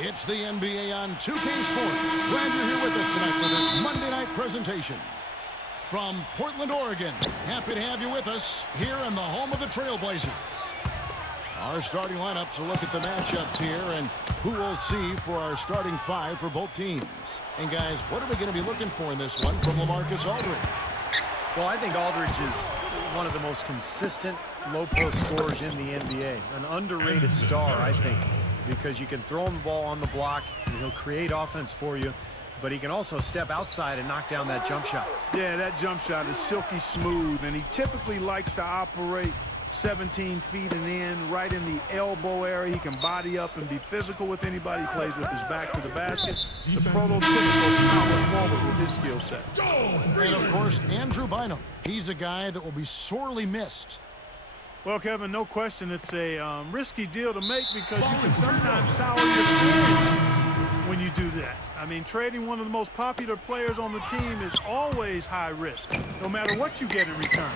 It's the NBA on 2K Sports. Glad you're here with us tonight for this Monday night presentation. From Portland, Oregon, happy to have you with us here in the home of the Trailblazers. Our starting lineups will look at the matchups here and who we'll see for our starting five for both teams. And guys, what are we going to be looking for in this one from LaMarcus Aldridge? Well, I think Aldridge is one of the most consistent low-post scorers in the NBA. An underrated star, I think, because you can throw him the ball on the block and he'll create offense for you, but he can also step outside and knock down that jump shot. Yeah, that jump shot is silky smooth, and he typically likes to operate 17 feet and in, right in the elbow area. He can body up and be physical with anybody. He plays with his back to the basket. The prototypical power forward with his skill set. And, of course, Andrew Bynum. He's a guy that will be sorely missed. Well, Kevin, no question it's a risky deal to make because you can sometimes sour your career when you do that. I mean, trading one of the most popular players on the team is always high risk, no matter what you get in return.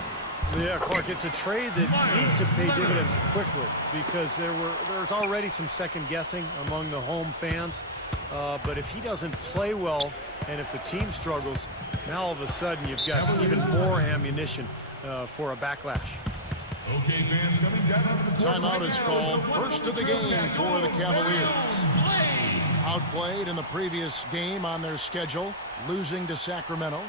Yeah, Clark, it's a trade that needs to pay dividends quickly because there's already some second guessing among the home fans. But if he doesn't play well and if the team struggles, now all of a sudden you've got even more ammunition for a backlash. Okay, fans, coming down onto the court. Timeout is called. First of the game for the Cavaliers. Outplayed in the previous game on their schedule, losing to Sacramento.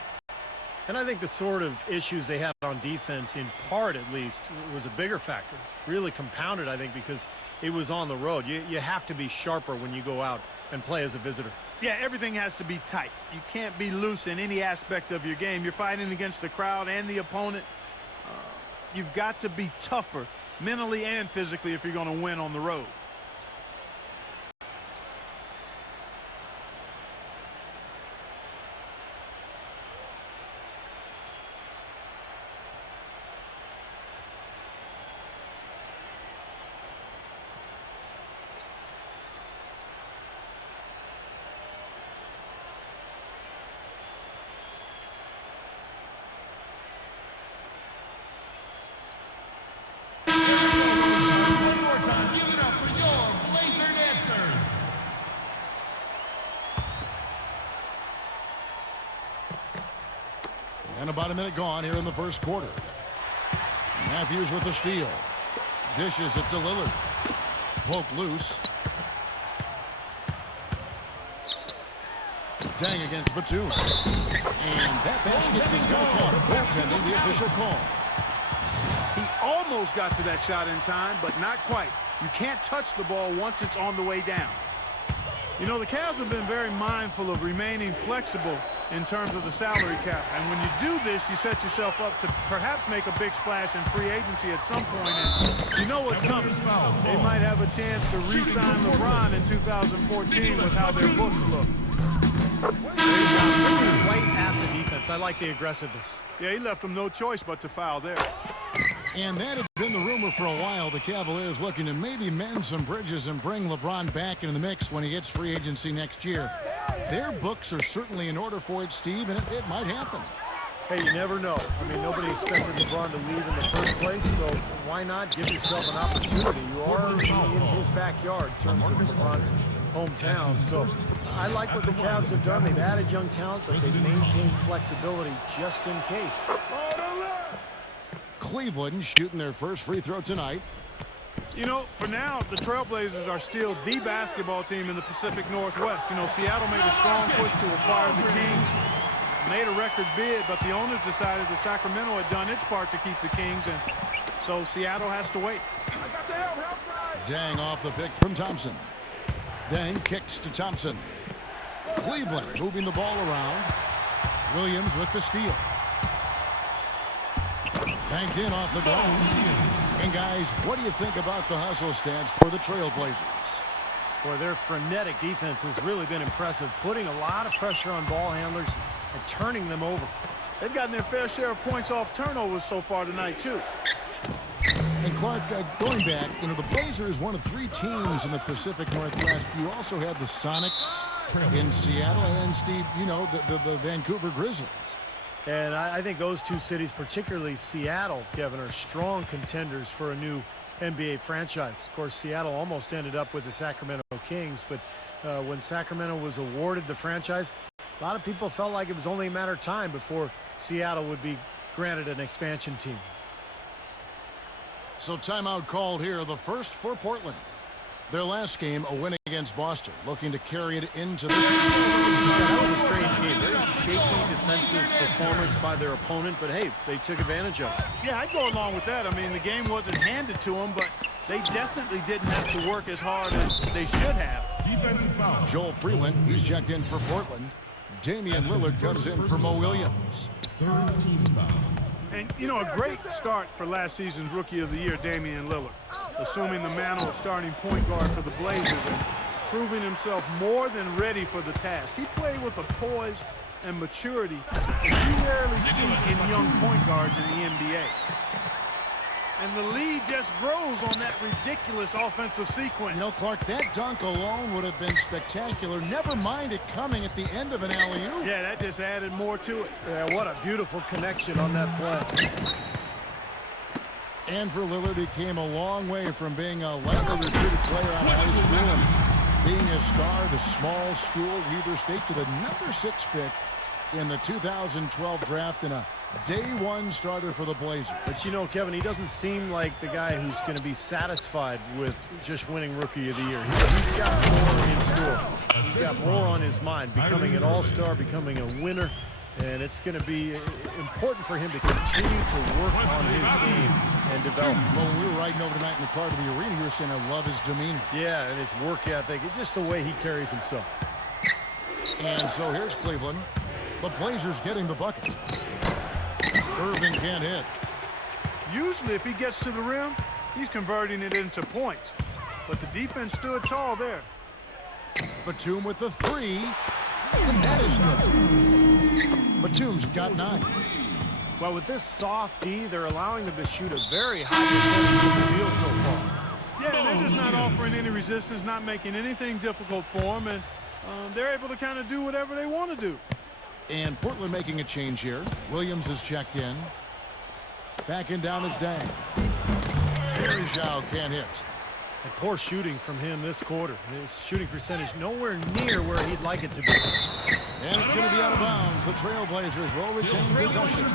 And I think the sort of issues they had on defense, in part at least, was a bigger factor. Really compounded, I think, because it was on the road. You have to be sharper when you go out and play as a visitor. Yeah, everything has to be tight. You can't be loose in any aspect of your game. You're fighting against the crowd and the opponent. You've got to be tougher mentally and physically if you're going to win on the road. And about a minute gone here in the first quarter. Matthews with the steal. Dishes it to Lillard. Poke loose. Dang against Batum. And that basket is going to count. Goaltending, the official call. He almost got to that shot in time, but not quite. You can't touch the ball once it's on the way down. You know, the Cavs have been very mindful of remaining flexible in terms of the salary cap. And when you do this, you set yourself up to perhaps make a big splash in free agency at some point. And you know what's coming. They might have a chance to re-sign LeBron in 2014 with how their books look. Right at the defense. I like the aggressiveness. Yeah, he left them no choice but to foul there. And that had been the rumor for a while. The Cavaliers looking to maybe mend some bridges and bring LeBron back into the mix when he hits free agency next year. Their books are certainly in order for it, Steve, and it might happen. Hey, you never know. I mean, nobody expected LeBron to leave in the first place, so why not give yourself an opportunity? You are in his backyard in terms of LeBron's hometown. So I like what the Cavs have done. They've added young talent, but they've maintained flexibility just in case. Cleveland shooting their first free throw tonight. You know, for now, the Trailblazers are still the basketball team in the Pacific Northwest. You know, Seattle made a strong push to acquire the Kings, made a record bid, but the owners decided that Sacramento had done its part to keep the Kings, and so Seattle has to wait. Dang off the pick from Thompson. Dang kicks to Thompson. Cleveland moving the ball around. Williams with the steal. Banked in off the glass. And guys, what do you think about the hustle stats for the Trailblazers? Boy, their frenetic defense has really been impressive, putting a lot of pressure on ball handlers and turning them over. They've gotten their fair share of points off turnovers so far tonight, too. And Clark, going back, you know, the Blazers, one of three teams in the Pacific Northwest. You also had the Sonics in Seattle, and Steve, you know, the Vancouver Grizzlies. And I think those two cities, particularly Seattle, Kevin, are strong contenders for a new NBA franchise. Of course, Seattle almost ended up with the Sacramento Kings, but when Sacramento was awarded the franchise, a lot of people felt like it was only a matter of time before Seattle would be granted an expansion team. So timeout called here, the first for Portland. Their last game, a win against Boston, looking to carry it into this game. Yeah, that was a strange game. Very shaky defensive performance by their opponent, but hey, they took advantage of it. Yeah, I'd go along with that. I mean, the game wasn't handed to them, but they definitely didn't have to work as hard as they should have. Defensive foul. Joel Freeland, he's checked in for Portland. Damian Lillard comes in for Mo Williams. Third team foul. And, you know, a great start for last season's Rookie of the Year, Damian Lillard, assuming the mantle of starting point guard for the Blazers and proving himself more than ready for the task. He played with a poise and maturity that you rarely see in young point guards in the NBA. And the lead just grows on that ridiculous offensive sequence. You know, Clark, that dunk alone would have been spectacular. Never mind it coming at the end of an alley-oop. Yeah, that just added more to it. Yeah, what a beautiful connection on that play. And for Lillard, he came a long way from being a lightly recruited player out of high school and being a star at a small school, Weber State, to the #6 pick in the 2012 draft and a day-one starter for the Blazers. But you know, Kevin, he doesn't seem like the guy who's going to be satisfied with just winning Rookie of the Year. He's got more in store. He's got more on his mind, becoming an all-star, becoming a winner. And it's going to be important for him to continue to work on his game and develop. Well, when we were riding over tonight in the car to the arena, you were saying I love his demeanor. Yeah, and his work ethic, just the way he carries himself. And so here's Cleveland. The Blazers getting the bucket. Irving can't hit. Usually, if he gets to the rim, he's converting it into points. But the defense stood tall there. Batum with the three. And that is good. Batum's got 9. Well, with this soft D, they're allowing them to shoot a very high percentage from the field so far. Yeah, and they're just not offering any resistance, not making anything difficult for them, and they're able to kind of do whatever they want to do. And Portland making a change here. Williams is checked in. Backing down is Dang. Varejao can't hit. And poor shooting from him this quarter. His shooting percentage nowhere near where he'd like it to be. And it's going to be out of bounds. The Trailblazers will retain possession.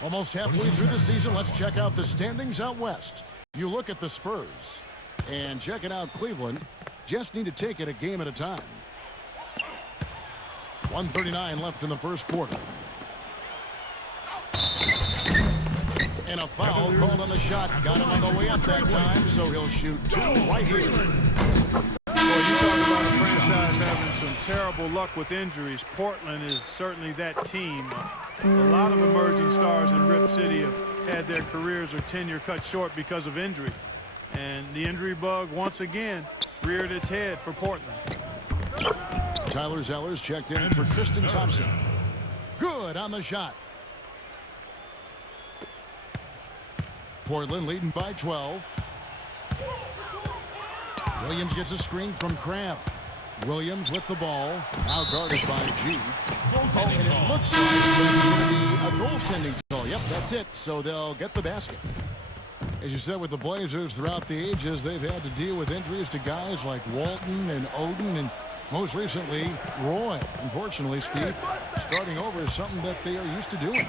Almost halfway through the season, let's check out the standings out west. You look at the Spurs and check it out, Cleveland. Just need to take it a game at a time. 1:39 left in the first quarter. And a foul called on the shot. Got him on the way up that time, so he'll shoot 2 right here. Boy, you talk about a franchise having some terrible luck with injuries. Portland is certainly that team. A lot of emerging stars in Rip City have had their careers or tenure cut short because of injury. And the injury bug, once again, reared its head for Portland. Tyler Zeller's checked in for Tristan Thompson. Good on the shot. Portland leading by 12. Williams gets a screen from Cramp. Williams with the ball. Now guarded by G. Oh, and it looks like that's going to be a goaltending call. Yep, that's it. So they'll get the basket. As you said, with the Blazers throughout the ages, they've had to deal with injuries to guys like Walton and Oden and most recently Roy. Unfortunately, Steve, starting over is something that they are used to doing.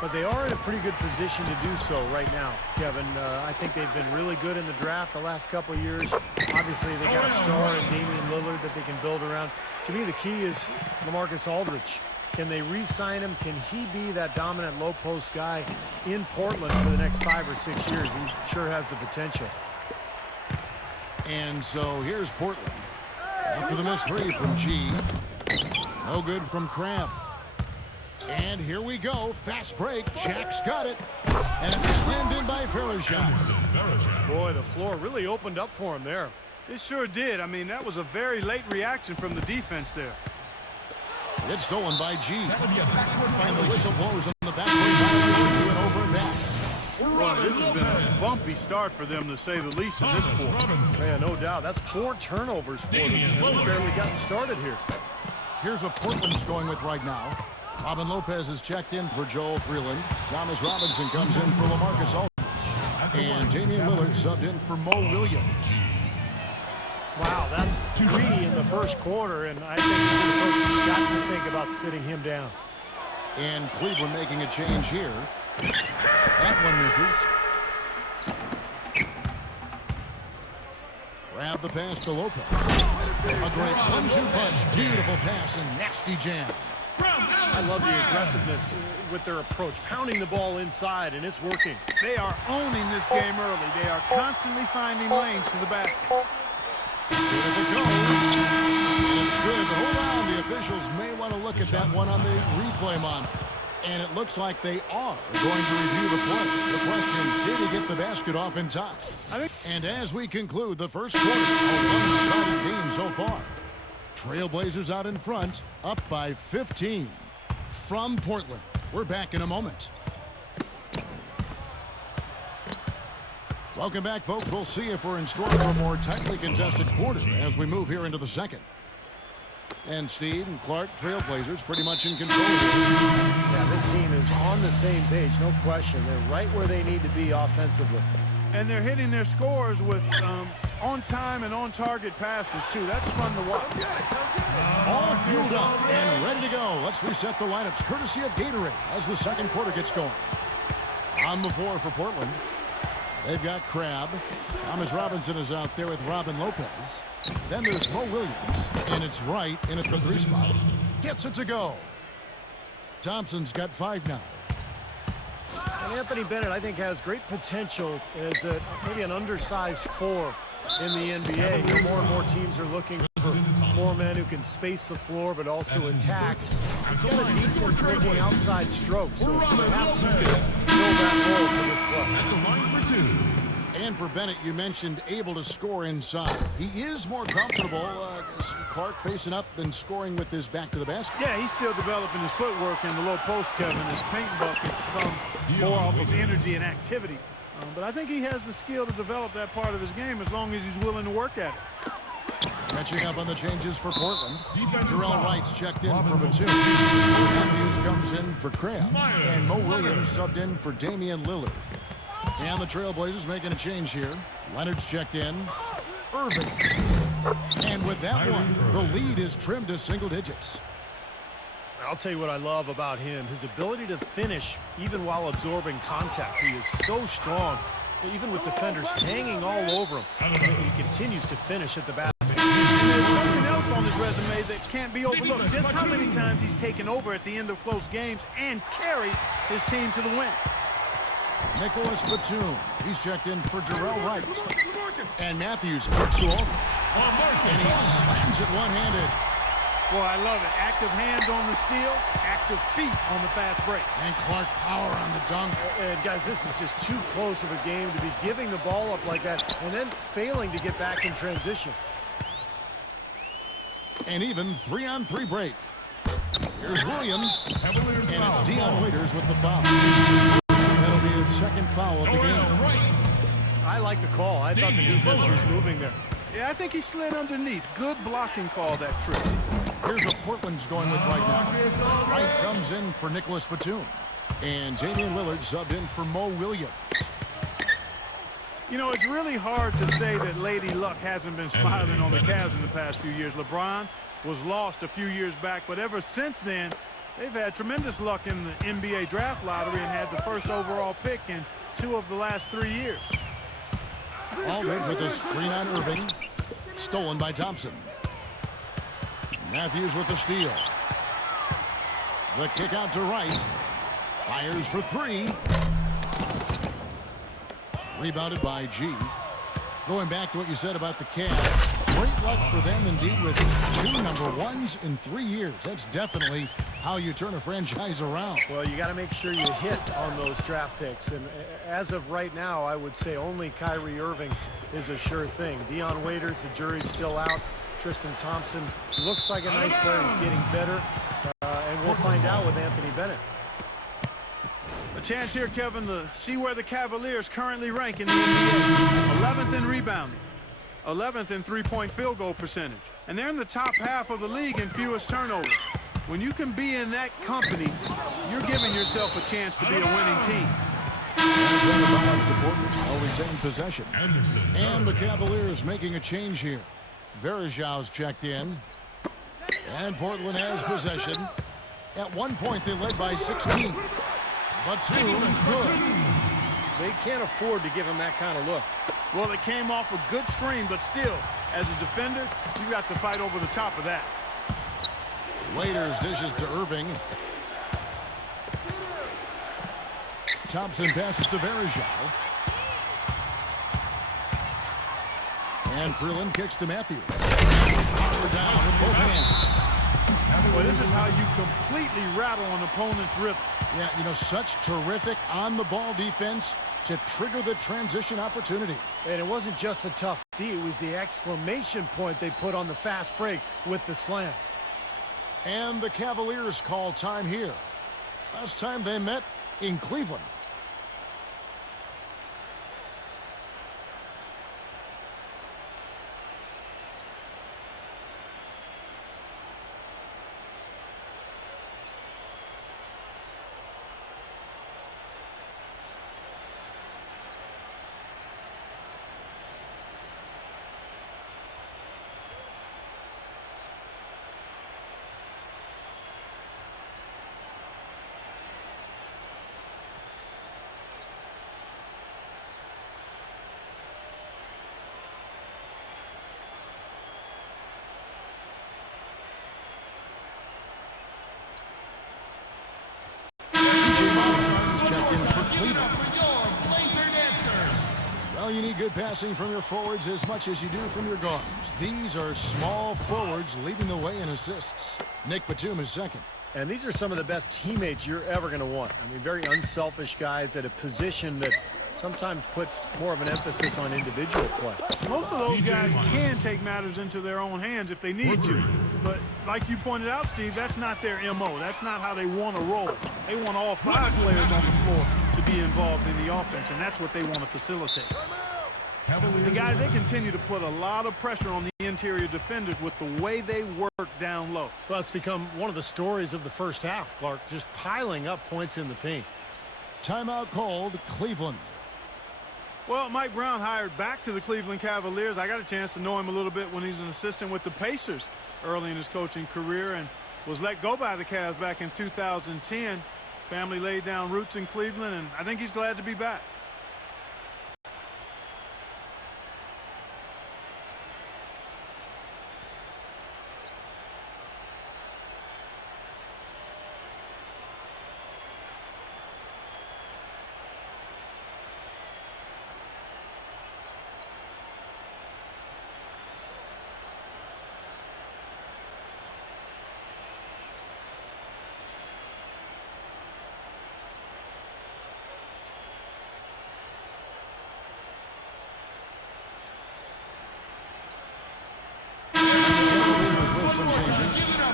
But they are in a pretty good position to do so right now, Kevin. I think they've been really good in the draft the last couple of years. Obviously, they got a star in Damian Lillard that they can build around. To me, the key is LaMarcus Aldridge. Can they re-sign him? Can he be that dominant low-post guy in Portland for the next 5 or 6 years? He sure has the potential. And so here's Portland. After the missed three from G. No good from Cramp. And here we go. Fast break. Jack's got it. And it's slammed in by Varejao. Boy, the floor really opened up for him there. It sure did. I mean, that was a very late reaction from the defense there. It's stolen by G. And the whistle blows on the backboard violation to an over and back. Boy, this has been a bumpy start for them, to say the least, in this quarter. Yeah, no doubt. That's 4 turnovers for them. They've barely gotten started here. Here's what Portland's going with right now. Robin Lopez is checked in for Joel Freeland. Thomas Robinson comes in for LaMarcus Aldridge. And Damian Lillard subbed in for Mo Williams. Wow, that's 3 in the first quarter, and I think the coach has got to think about sitting him down. And Cleveland making a change here. That one misses. Grab the pass to Lopez. A great 1-2 punch. Beautiful pass and nasty jam. I love the aggressiveness with their approach, pounding the ball inside, and it's working. They are owning this game early. They are constantly finding lanes to the basket. Here it goes. And it's good. Hold on. The officials may want to look at that one on the replay monitor. And it looks like they are going to review the play. The question, did he get the basket off in time? And as we conclude the first quarter, a one-sided game so far. Trailblazers out in front, up by 15. From Portland, we're back in a moment. Welcome back, folks. We'll see if we're in store for a more tightly contested quarter as we move here into the second. And Steve and Clark, Trailblazers pretty much in control here. Yeah, this team is on the same page, no question. They're right where they need to be offensively. And they're hitting their scores with on-time and on-target passes, too. That's fun to watch. All fueled up and ready to go. Let's reset the lineups courtesy of Gatorade as the second quarter gets going. On the floor for Portland, they've got Crabbe. Thomas Robinson is out there with Robin Lopez. Then there's Mo Williams, and it's Wright in at the 3 spot. Gets it to go. Thompson's got 5 now. And Anthony Bennett, I think, has great potential as maybe an undersized 4 in the NBA. More and more teams are looking for 4 men who can space the floor but also attack. He's got a decent looking outside stroke, so perhaps he could fill that role for this club. At the line for 2. And for Bennett, you mentioned able to score inside. He is more comfortable, Clark, facing up than scoring with his back to the basket. Yeah, he's still developing his footwork in the low post, Kevin. His paint buckets come more off of energy and activity. But I think he has the skill to develop that part of his game as long as he's willing to work at it. Catching up on the changes for Portland. Jarrell Wright's checked in for Batum. Matthews comes in for Crabbe. And Mo Williams subbed in for Damian Lillard. And the Trailblazers making a change here. Leonard's checked in. Irving. And with that one, the lead is trimmed to single digits. I'll tell you what I love about him, his ability to finish even while absorbing contact. He is so strong, even with defenders hanging all over him. He continues to finish at the basket. And there's something else on his resume that can't be overlooked. Just how many times he's taken over at the end of close games and carried his team to the win. Nicholas Batum. He's checked in for Jarrell Wright. And Matthews cuts to Aldridge. And he slams it one-handed. Boy, I love it. Active hands on the steal, active feet on the fast break. And Clark power on the dunk. And guys, this is just too close of a game to be giving the ball up like that and then failing to get back in transition. And even 3-on-3 break. Here's Williams. And it's Dion Waiters with the foul. That'll be his second foul of the game. I like the call. I thought the defense was moving there. Yeah, I think he slid underneath. Good blocking call that trip. Here's what Portland's going with right now. Wright comes in for Nicholas Batum. And Damian Lillard subbed in for Mo Williams. You know, it's really hard to say that Lady Luck hasn't been smiling on the Cavs in the past few years. LeBron was lost a few years back, but ever since then, they've had tremendous luck in the NBA draft lottery and had the first overall pick in 2 of the last 3 years. Aldridge with a screen on Irving. Stolen by Thompson. Matthews with the steal. The kick out to Wright. Fires for 3. Rebounded by G. Going back to what you said about the Cavs, great luck for them indeed with 2 number 1s in 3 years. That's definitely how you turn a franchise around. Well, you got to make sure you hit on those draft picks. And as of right now, I would say only Kyrie Irving is a sure thing. Dion Waiters, the jury's still out. Tristan Thompson looks like a nice player. He's getting better. And we'll find out with Anthony Bennett. A chance here, Kevin, to see where the Cavaliers currently rank in the NBA. 11th in rebounding, 11th in three-point field goal percentage. And they're in the top half of the league in fewest turnovers. When you can be in that company, you're giving yourself a chance to be a winning team. And the Portland will retain possession. And the Cavaliers making a change here. Verjau's checked in. And Portland has possession. At one point, they led by 16. Batum's good. They can't afford to give him that kind of look. Well, it came off a good screen, but still, as a defender, you got to fight over the top of that. Waiters dishes to Irving. Thompson passes to Verjau. And Freeland kicks to Matthews. Power down with both hands. Well, this is how you completely rattle an opponent's rhythm. Yeah, you know, such terrific on-the-ball defense to trigger the transition opportunity. And it wasn't just the tough D, it was the exclamation point they put on the fast break with the slam. And the Cavaliers call time here. Last time they met in Cleveland. Well, you need good passing from your forwards as much as you do from your guards. These are small forwards leading the way in assists. Nick Batum is second. And these are some of the best teammates you're ever going to want. I mean, very unselfish guys at a position that sometimes puts more of an emphasis on individual play. Most of those guys can take matters into their own hands if they need to. But like you pointed out, Steve, that's not their MO. That's not how they want to roll. They want all 5 players on the floor to be involved in the offense, and that's what they want to facilitate. The guys, they continue to put a lot of pressure on the interior defenders with the way they work down low. Well, it's become one of the stories of the first half, Clark, just piling up points in the paint. Timeout called, Cleveland. Well, Mike Brown hired back to the Cleveland Cavaliers. I got a chance to know him a little bit when he's an assistant with the Pacers early in his coaching career and was let go by the Cavs back in 2010. Family laid down roots in Cleveland, and I think he's glad to be back.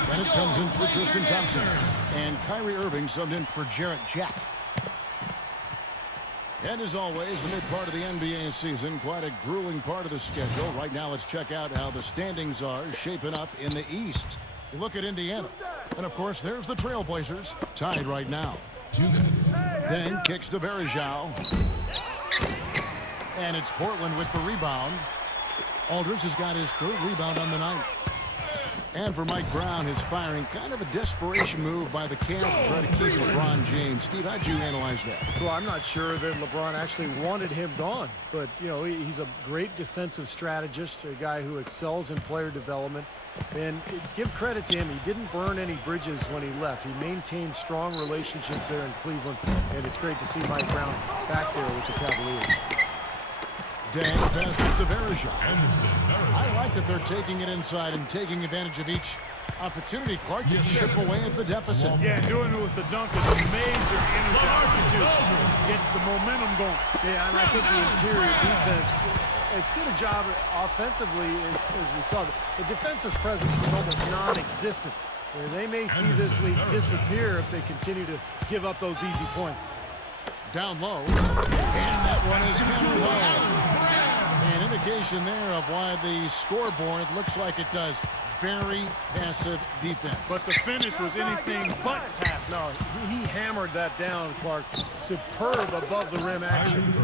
Bennett comes in for Tristan Thompson. And Kyrie Irving subbed in for Jarrett Jack. And as always, the mid part of the NBA season, quite a grueling part of the schedule. Right now, let's check out how the standings are shaping up in the East. You look at Indiana. And, of course, there's the Trailblazers, tied right now. 2 minutes. Then kicks to Verjau. And it's Portland with the rebound. Aldridge has got his 3rd rebound on the night. And for Mike Brown, his firing, kind of a desperation move by the Cavs to try to keep LeBron James. Steve, how'd you analyze that? Well, I'm not sure that LeBron actually wanted him gone. But, you know, he's a great defensive strategist, a guy who excels in player development. And give credit to him. He didn't burn any bridges when he left. He maintained strong relationships there in Cleveland. And it's great to see Mike Brown back there with the Cavaliers. Dan passes to Verjau. I like that they're taking it inside and taking advantage of each opportunity. Clark just chip away at the deficit. Yeah, doing it with the dunk is a major interception, too. Gets the momentum going. Yeah, and I think the interior defense, as good a job offensively as we saw. The defensive presence was almost non-existent. They may see this lead disappear if they continue to give up those easy points. Down low, and that one is hammered home. An indication there of why the scoreboard looks like it does. Very passive defense. But the finish was anything but passive. No, he hammered that down, Clark. Superb above the rim action.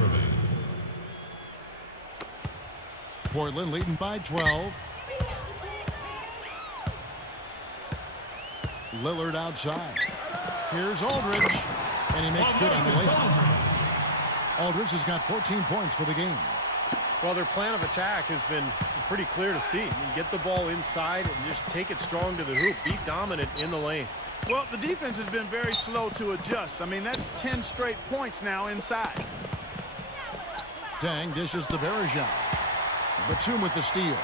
Portland leading by 12. Lillard outside. Here's Aldridge, and he makes good on the layup. Aldridge has got 14 points for the game. Well, their plan of attack has been pretty clear to see. Get the ball inside and just take it strong to the hoop. Be dominant in the lane. Well, the defense has been very slow to adjust. I mean, that's 10 straight points now inside. Dang dishes to Verajao. Batum with the steal.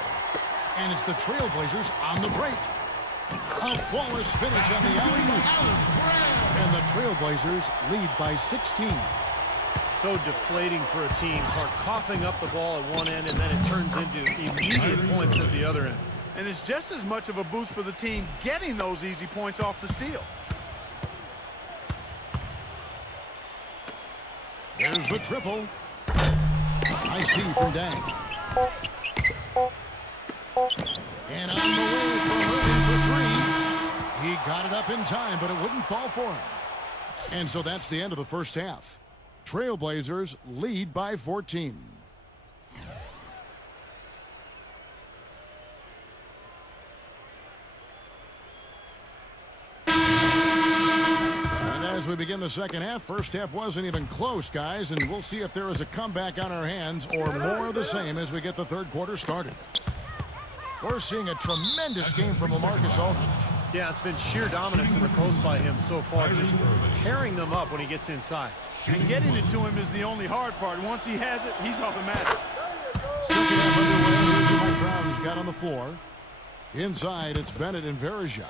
And it's the Trailblazers on the break. A flawless finish on the alley-oop. And the Trailblazers lead by 16. So deflating for a team. Part coughing up the ball at one end, and then it turns into immediate points at the other end. And it's just as much of a boost for the team getting those easy points off the steal. There's the triple. Nice D from Dang. And on the way from Irving for three. He got it up in time, but it wouldn't fall for him. And so that's the end of the first half. Trailblazers lead by 14. And as we begin the second half, first half wasn't even close, guys, and we'll see if there is a comeback on our hands or more of the same as we get the third quarter started. We're seeing a tremendous game from LaMarcus Aldridge. Yeah, it's been sheer dominance in the post by him so far, just tearing them up when he gets inside. And getting it to him is the only hard part. Once he has it, he's automatic. Second half underway. Here's what Mike Brown's got on the floor. Inside, it's Bennett and Verajao.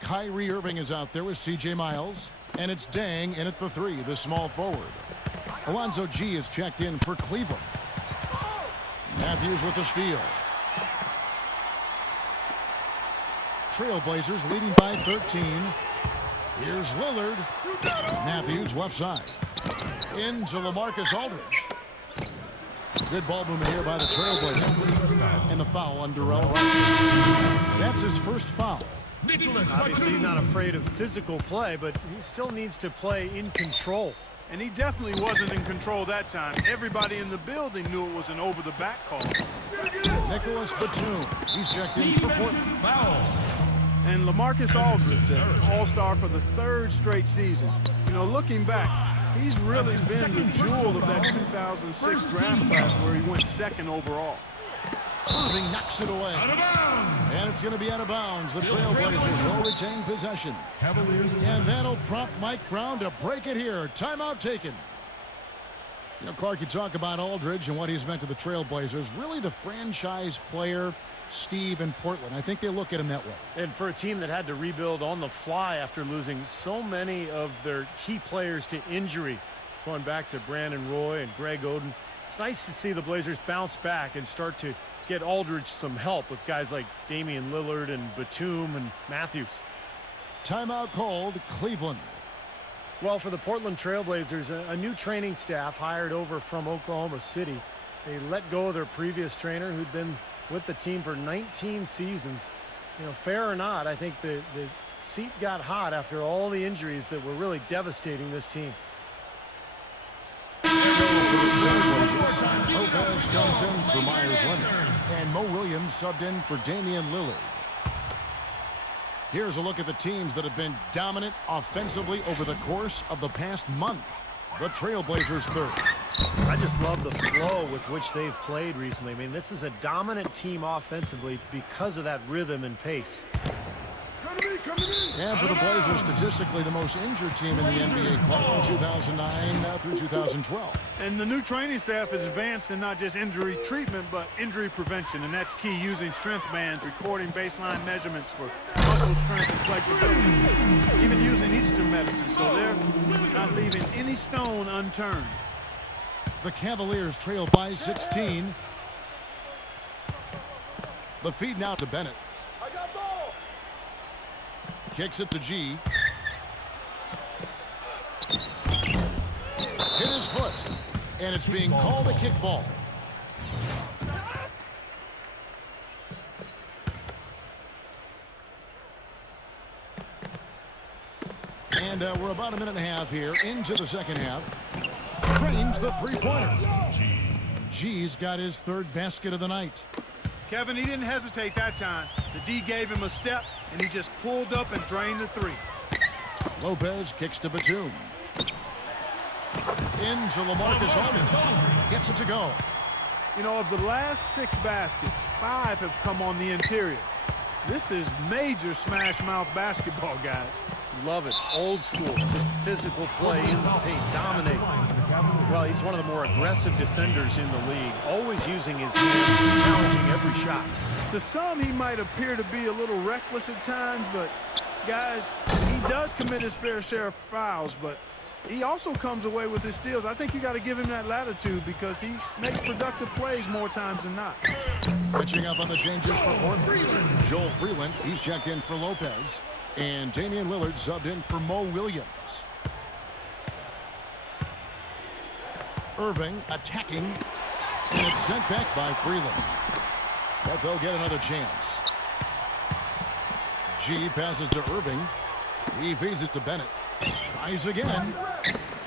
Kyrie Irving is out there with C.J. Miles. And it's Dang in at the three, the small forward. Alonzo G is checked in for Cleveland. Matthews with the steal. Trailblazers leading by 13. Here's Lillard. Matthews left side. Into LaMarcus Aldridge. Good ball movement here by the Trailblazers. And the foul on Durrell Wright. That's his first foul. Obviously not afraid of physical play, but he still needs to play in control. And he definitely wasn't in control that time. Everybody in the building knew it was an over-the-back call. Nicholas Batum. He's checked in for Portland. Foul. And LaMarcus Aldridge, an all-star for the third straight season. You know, looking back, he's really been the jewel of that 2006 draft class where he went second overall. Irving knocks it away. Out of bounds. And it's going to be out of bounds. The Trailblazers will retain possession. Cavaliers. And that'll prompt Mike Brown to break it here. Timeout taken. You know, Clark, you talk about Aldridge and what he's meant to the Trailblazers. Really the franchise player, Steve, in Portland. I think they look at him that way. And for a team that had to rebuild on the fly after losing so many of their key players to injury, going back to Brandon Roy and Greg Oden, it's nice to see the Blazers bounce back and start to get Aldridge some help with guys like Damian Lillard and Batum and Matthews. Timeout called, Cleveland. Well, for the Portland Trailblazers, a new training staff hired over from Oklahoma City. They let go of their previous trainer who'd been with the team for 19 seasons. You know, fair or not, I think the seat got hot after all the injuries that were really devastating this team. Lopez comes in for Myers Leonard. And Mo Williams subbed in for Damian Lillard. Here's a look at the teams that have been dominant offensively over the course of the past month. The Trailblazers third. I just love the flow with which they've played recently. I mean, this is a dominant team offensively because of that rhythm and pace. And for the Blazers, statistically the most injured team in the NBA club from 2009 through 2012. And the new training staff is advanced in not just injury treatment, but injury prevention. And that's key, using strength bands, recording baseline measurements for muscle strength and flexibility, even using Eastern medicine. So they're not leaving any stone unturned. The Cavaliers trail by 16. The feed now to Bennett. Kicks it to G. Hit his foot. And it's being called a kickball. And we're about a minute and a half here into the second half. Drains the three-pointer. G's got his third basket of the night. Kevin, he didn't hesitate that time. The D gave him a step, and he just pulled up and drained the three. Lopez kicks to Batum. Into LaMarcus Aldridge. Gets it to go. You know, of the last 6 baskets, 5 have come on the interior. This is major smash mouth basketball, guys. Love it. Old school, physical play in the paint, dominate. Well, he's one of the more aggressive defenders in the league, always using his hands, challenging every shot. To some, he might appear to be a little reckless at times, but, guys, he does commit his fair share of fouls, but he also comes away with his steals. I think you got to give him that latitude because he makes productive plays more times than not. Catching up on the changes for Portland. Joel Freeland, he's checked in for Lopez. And Damian Lillard subbed in for Mo Williams. Irving attacking. And it's sent back by Freeland. But they'll get another chance. G passes to Irving. He feeds it to Bennett. Tries again.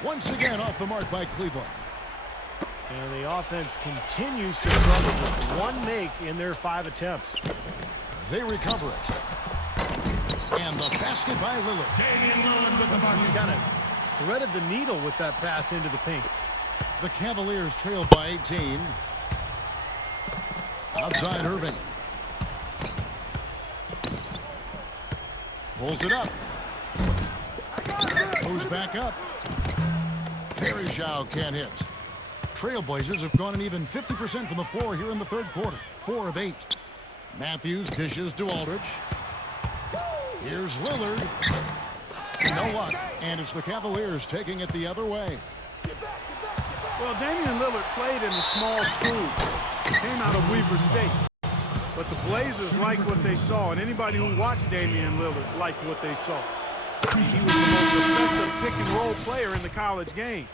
Once again off the mark by Cleveland. And the offense continues to struggle. Just one make in their 5 attempts. They recover it. And the basket by Lillard. Damian Lillard with the bucket. Kind of threaded the needle with that pass into the paint. The Cavaliers trail by 18. Outside Irving. Pulls it up. Moves back up. Perishau can't hit. Trailblazers have gone an even 50% from the floor here in the 3rd quarter. 4 of 8. Matthews dishes to Aldridge. Here's Lillard. No luck. And it's the Cavaliers taking it the other way. Well, Damian Lillard played in a small school. Came out of Weber State. But the Blazers liked what they saw, and anybody who watched Damian Lillard liked what they saw. He was the most effective pick-and-roll player in the college game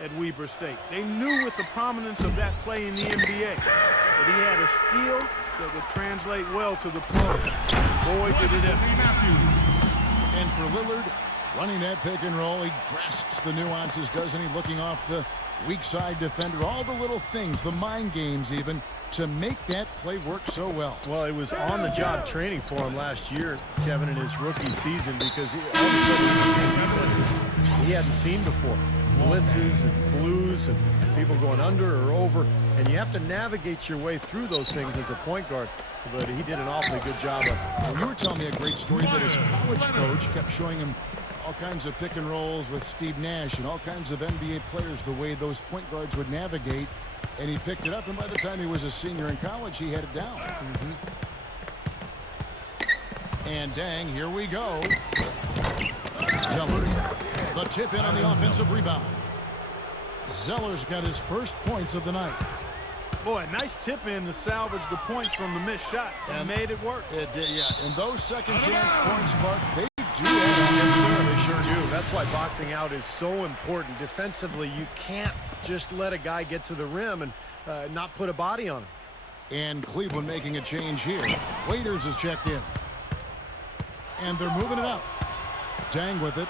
at Weber State. They knew with the prominence of that play in the NBA that he had a skill that would translate well to the pros. Boy, did it ever. And for Lillard, running that pick and roll, he grasps the nuances, doesn't he? Looking off the weak side defender, all the little things, the mind games even, to make that play work so well. Well, it was on-the-job training for him last year, Kevin, in his rookie season, because all of a sudden he was seeing defenses he hadn't seen before. Blitzes and blues and people going under or over, and you have to navigate your way through those things as a point guard. But he did an awfully good job of it. Well, you were telling me a great story that his college coach kept showing him all kinds of pick and rolls with Steve Nash and all kinds of NBA players, the way those point guards would navigate, and he picked it up, and by the time he was a senior in college, he had it down. And dang, here we go. Zeller, the tip in on the offensive rebound. Zeller's got his first points of the night. Boy, a nice tip in to salvage the points from the missed shot and made it work. It did, yeah. And those second chance points, Clark, they do add up. Yes, sir, they sure do. That's why boxing out is so important. Defensively, you can't just let a guy get to the rim and not put a body on him. And Cleveland making a change here. Waiters is checked in. And they're moving it up. Dang with it.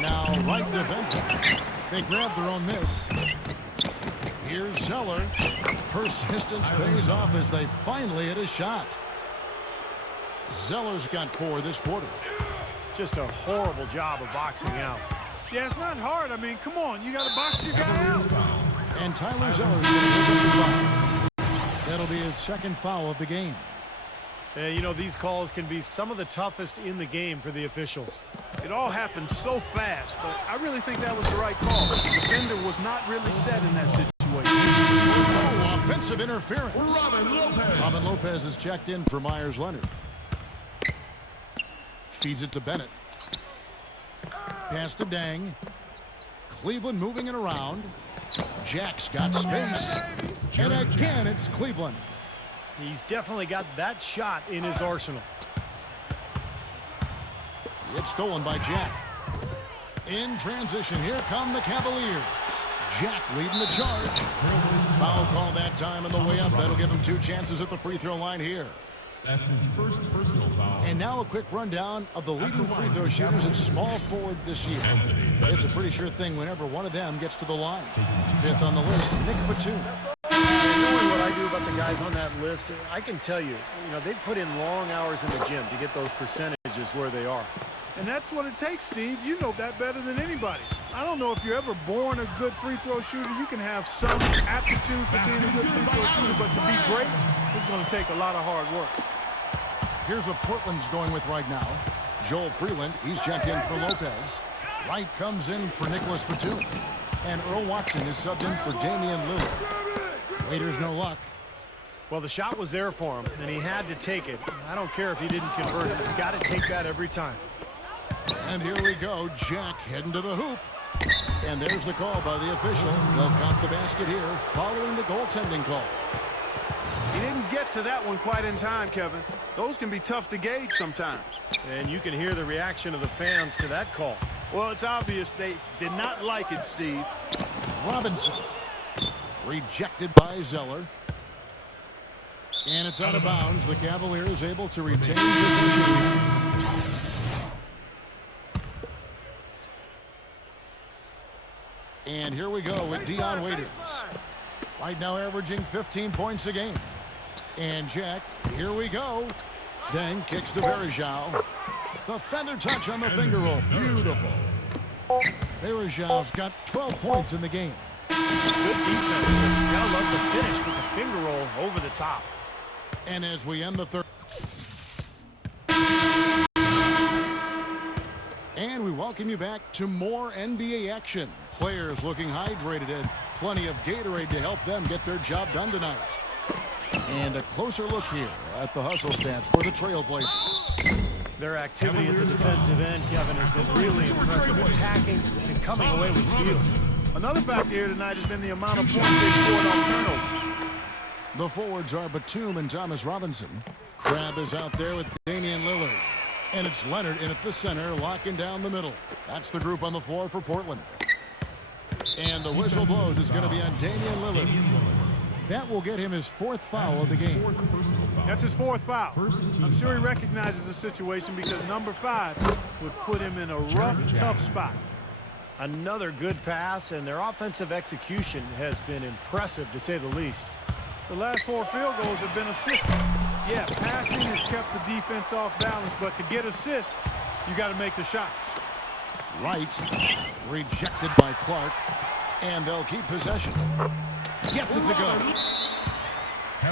Now right defender. They grab their own miss. Here's Zeller. Persistence pays off as they finally hit a shot. Zeller's got 4 this quarter. Just a horrible job of boxing out. Yeah, it's not hard. I mean, come on. You got to box your guy out. And Tyler Zeller's going to pick up the foul. That'll be his second foul of the game. You know, these calls can be some of the toughest in the game for the officials. It all happened so fast, but I really think that was the right call. The defender was not really set in that situation. Oh, offensive interference. Robin Lopez is checked in for Myers Leonard. Feeds it to Bennett. Pass to Dang. Cleveland moving it around. Jack's got space. And again, it's Cleveland. He's definitely got that shot in his arsenal. It's stolen by Jack. In transition, here come the Cavaliers. Jack leading the charge. Foul call that time on the way up. That'll give him 2 chances at the free throw line here. That's his first personal foul. And now a quick rundown of the leading free throw shooters at small forward this year. It's a pretty sure thing whenever one of them gets to the line. 5th on the list, Nick Batum. Knowing what I do about the guys on that list, I can tell you, they've put in long hours in the gym to get those percentages. percentages where they are. And that's what it takes, Steve. You know that better than anybody. I don't know if you're ever born a good free throw shooter. You can have some aptitude for being a good free throw shooter, but to be great, it's going to take a lot of hard work. Here's what Portland's going with right now. Joel Freeland, he's checked in for Lopez. Wright comes in for Nicholas Batum. And Earl Watson is subbed in for Damian Lillard. Waiters no luck. Well, the shot was there for him, and he had to take it. I don't care if he didn't convert it. He's got to take that every time. And here we go. Jack heading to the hoop. And there's the call by the official. They'll count the basket here following the goaltending call. He didn't get to that one quite in time, Kevin. Those can be tough to gauge sometimes. And you can hear the reaction of the fans to that call. Well, it's obvious they did not like it, Steve. Robinson. Rejected by Zeller. And it's out of bounds. The Cavaliers able to retain possession. And here we go with Dion Waiters. Right now averaging 15 points a game. And Jack, here we go. Then kicks to Varejao. The feather touch on the finger roll. Beautiful. Varejão's got 12 points in the game. Good defense. You gotta love the finish with the finger roll over the top. And as we end the third. And we welcome you back to more NBA action. Players looking hydrated and plenty of Gatorade to help them get their job done tonight. And a closer look here at the hustle stats for the Trailblazers. Their activity at the defensive end, Kevin, has been really impressive. Attacking and coming away with steals. Another factor here tonight has been the amount of points they scored on turnovers. The forwards are Batum and Thomas Robinson. Crabbe is out there with Damian Lillard. And it's Leonard in at the center, locking down the middle. That's the group on the floor for Portland. And the whistle blows. It's going to be on Damian Lillard. That will get him his fourth foul of the game. That's his fourth foul. I'm sure he recognizes the situation because number 5 would put him in a rough, tough spot. Another good pass, and their offensive execution has been impressive, to say the least. The last 4 field goals have been assisted. Yeah, passing has kept the defense off balance, but to get assists, you got to make the shots. Wright rejected by Clark, and they'll keep possession. Gets it to go.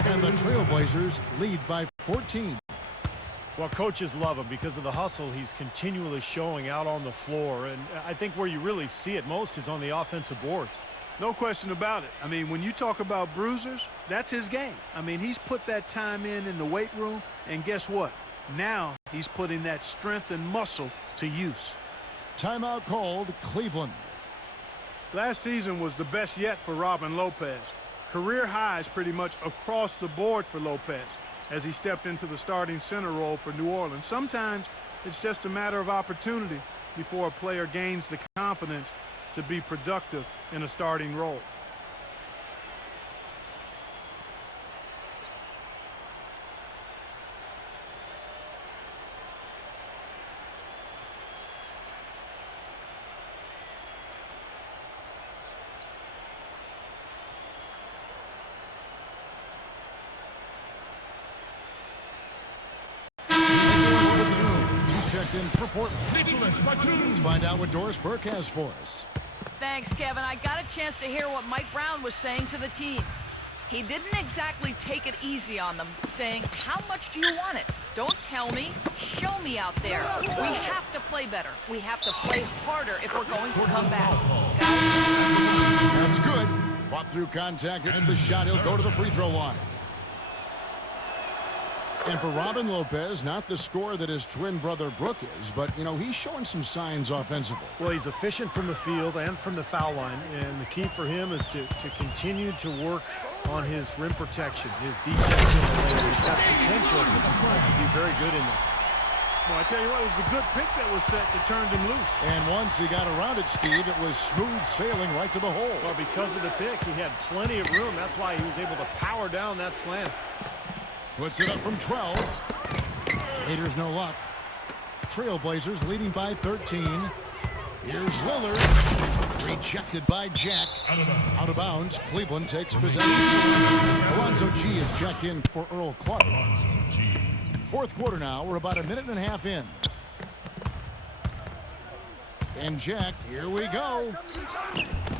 And the Trailblazers lead by 14. Well, coaches love him because of the hustle he's continually showing out on the floor, and I think where you really see it most is on the offensive boards. No question about it. I mean, when you talk about bruisers, that's his game. I mean, he's put that time in the weight room, and guess what? Now he's putting that strength and muscle to use. Timeout called, Cleveland. Last season was the best yet for Robin Lopez. Career highs pretty much across the board for Lopez as he stepped into the starting center role for New Orleans. Sometimes it's just a matter of opportunity before a player gains the confidence to be productive in a starting role. Checked in for Portland. Let's find out what Doris Burke has for us. Thanks, Kevin. I got a chance to hear what Mike Brown was saying to the team. He didn't exactly take it easy on them, saying, how much do you want it? Don't tell me. Show me out there. We have to play better. We have to play harder if we're going to come back. That's good. Fought through contact. Hits the shot. He'll go to the free throw line. And for Robin Lopez, not the scorer that his twin brother Brooke is, but, you know, he's showing some signs offensively. Well, he's efficient from the field and from the foul line, and the key for him is to continue to work on his rim protection, his defense. He's got potential to be very good in there. Well, I tell you what, it was the good pick that was set that turned him loose. And once he got around it, Steve, it was smooth sailing right to the hole. Well, because of the pick, he had plenty of room. That's why he was able to power down that slam. Puts it up from 12. Raiders no luck. Trailblazers leading by 13. Here's Lillard. Rejected by Jack. Out of bounds. Cleveland takes possession. Alonzo G is checked in for Earl Clark. Fourth quarter now. We're about a minute and a half in. And Jack, here we go.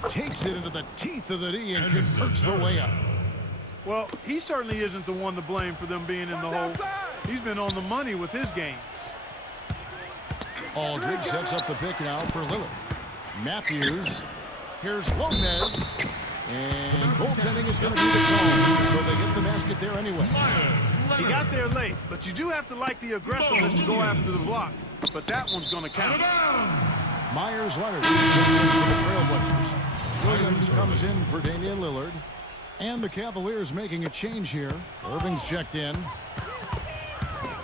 Takes it into the teeth of the D and converts the way up. Well, he certainly isn't the one to blame for them being in the hole. He's been on the money with his game. Aldridge sets up the pick now for Lillard. Matthews. Here's Lopez. And goaltending is going to be the call. So they get the basket there anyway. He got there late, but you do have to like the aggressiveness to go after the block. But that one's going to count. Myers Leonard is checked in for the Trailblazers. Williams comes in for Damian Lillard. And the Cavaliers making a change here. Irving's checked in.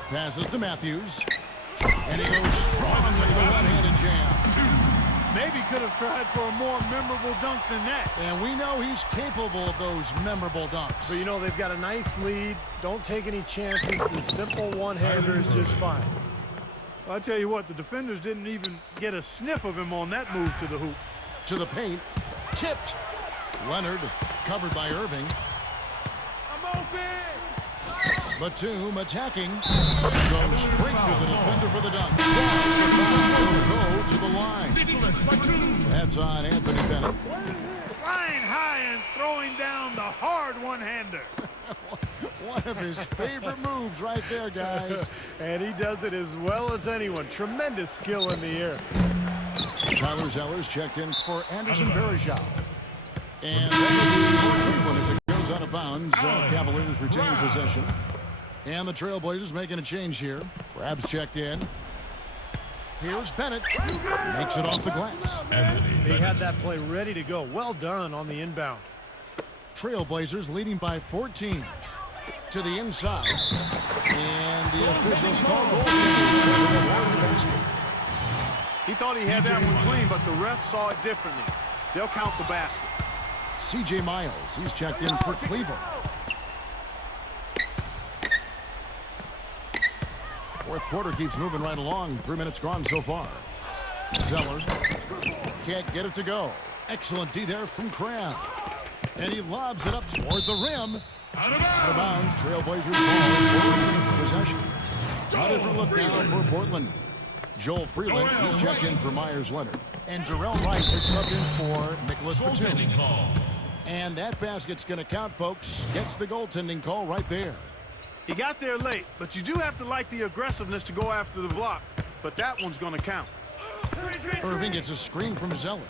Passes to Matthews. And he goes strong with the one-handed jam. Maybe could have tried for a more memorable dunk than that. And we know he's capable of those memorable dunks. But, you know, they've got a nice lead. Don't take any chances. The simple one-hander is just fine. Well, I tell you what, the defenders didn't even get a sniff of him on that move to the hoop. To the paint. Tipped. Leonard covered by Irving. I'm open! Batum attacking. Goes straight to the defender for the dunk. Go to the line. That's on Anthony Bennett. Flying high and throwing down the hard one-hander. One of his favorite moves right there, guys. And he does it as well as anyone. Tremendous skill in the air. Tyler Zeller's checked in for Anderson Varejao. And that will be Cleveland as it goes out of bounds. Cavaliers retain possession. And the Trailblazers making a change here. Crab's checked in. Here's Bennett. Makes it off the glass. He had that play ready to go. Well done on the inbound. Trailblazers leading by 14. To the inside. And the officials call goal. He thought he had that one clean, but the ref saw it differently. They'll count the basket. C.J. Miles, he's checked in for Cleveland. Fourth quarter keeps moving right along. 3 minutes gone so far. Zeller can't get it to go. Excellent D there from Crab. And he lobs it up toward the rim. Out of bounds. Trailblazers ball. Possession. A different look now for Portland. Joel Freeland is checked in for Myers Leonard. And Jarrell Wright is subbed in for Nicholas Batum. And that basket's going to count, folks. Gets the goaltending call right there. He got there late, but you do have to like the aggressiveness to go after the block. But that one's going to count. Irving gets a screen from Zeller.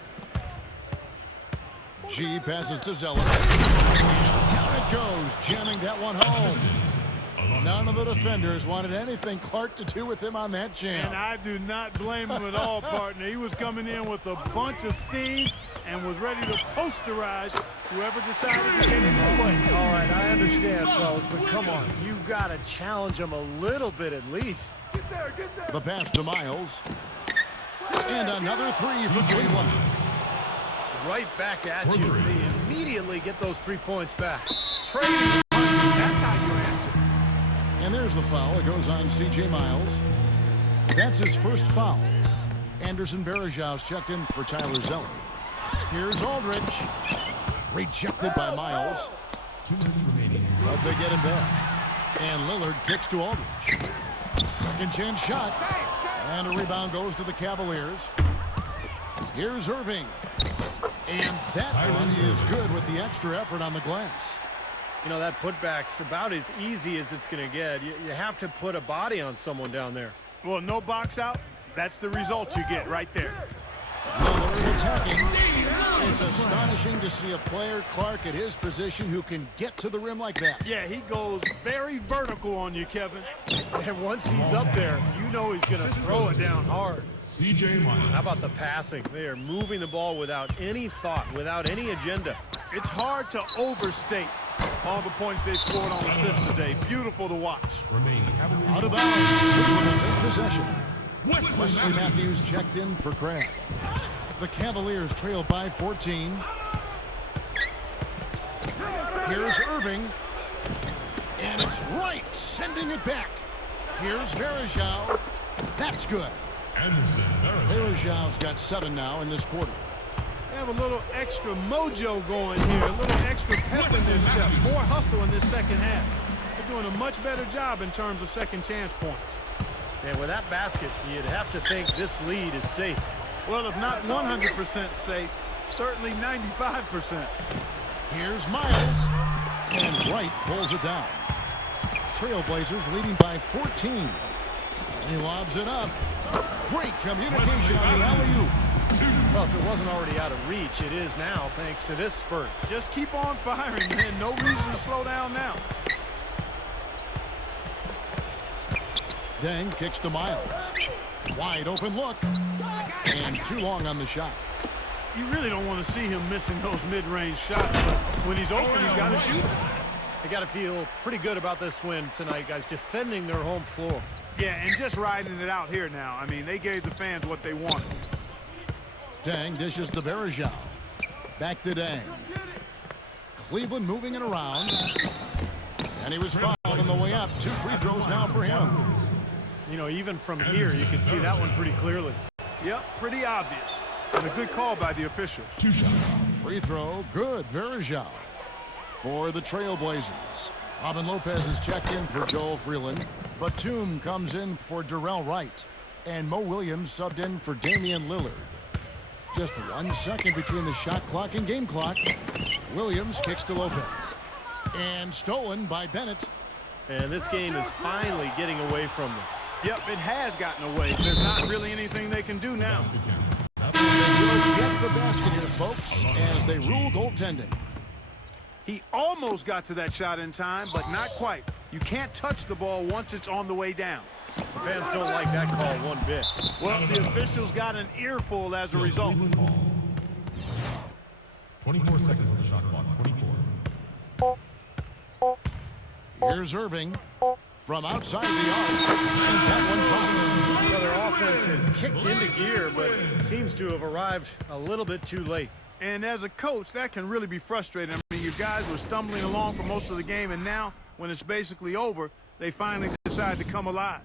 G passes to Zeller. And down it goes, jamming that one home. None of the defenders wanted anything Clark to do with him on that jam. And I do not blame him at all, partner. He was coming in with a bunch of steam and was ready to posterize whoever decided to get in his way. All right, I understand, fellas, but come on. You got to challenge him a little bit at least. Get there, get there. The pass to Miles. And another three for Cleveland. Right back at you. They immediately get those 3 points back. Trading. That's how you answer. And there's the foul. It goes on C.J. Miles. That's his first foul. Anderson Varejau's checked in for Tyler Zeller. Here's Aldridge. Rejected by Miles. 2 minutes remaining. But they get it back. And Lillard kicks to Aldridge. Second chance shot. And a rebound goes to the Cavaliers. Here's Irving. And that one is good with the extra effort on the glass. You know, that putback's about as easy as it's going to get. You have to put a body on someone down there. Well, no box out. That's the result you get right there. Lillard attacking. It's astonishing to see a player, Clark, at his position who can get to the rim like that. Yeah, he goes very vertical on you, Kevin. And once he's up there, you know he's going to throw it down hard. C.J. Miles. How about the passing? They are moving the ball without any thought, without any agenda. It's hard to overstate all the points they've scored on assists today. Beautiful to watch. Remains Cavaliers. Out of bounds. Cleveland will take possession. Wesley Matthews checked in for Crab. The Cavaliers trail by 14. Here's Irving. And it's right, sending it back. Here's Varejao. That's good. Anderson Varejau's got 7 now in this quarter. They have a little extra mojo going here, a little extra pep in their step, more hustle in this second half. They're doing a much better job in terms of second chance points. And with that basket, you'd have to think this lead is safe. Well, if not 100% safe, certainly 95%. Here's Miles. And Wright pulls it down. Trailblazers leading by 14. He lobs it up. Great communication on the alley-oop. Well, if it wasn't already out of reach, it is now thanks to this spurt. Just keep on firing, man. No reason to slow down now. Deng kicks to Miles. Wide open look. And too long on the shot. You really don't want to see him missing those mid-range shots, but when he's open, he's got to shoot. They got to feel pretty good about this win tonight, guys, defending their home floor. Yeah, and just riding it out here now. I mean, they gave the fans what they wanted. Deng dishes to Verajao. Back to Deng. Cleveland moving it around. And he was fouled on the way up. 2 free throws now for him. You know, even from here, you can see that one pretty clearly. Yep, pretty obvious. And a good call by the official. 2 shots. Free throw, good. Verajao for the Trailblazers. Robin Lopez is checked in for Joel Freeland. Batum comes in for Darrell Wright. And Mo Williams subbed in for Damian Lillard. Just 1 second between the shot clock and game clock. Williams kicks to Lopez. And stolen by Bennett. And this game is finally getting away from them. Yep, it has gotten away. There's not really anything they can do now. Gets the basket here, folks, as they rule goaltending. He almost got to that shot in time, but not quite. You can't touch the ball once it's on the way down. The fans don't like that call one bit. Well, the officials got an earful as a result. 24 seconds on the shot clock. 24. Here's Irving from outside the arc. And that one drops. Well, their offense has kicked into gear, but it seems to have arrived a little bit too late. And as a coach, that can really be frustrating. I mean, you guys were stumbling along for most of the game, and now, when it's basically over, they finally decide to come alive.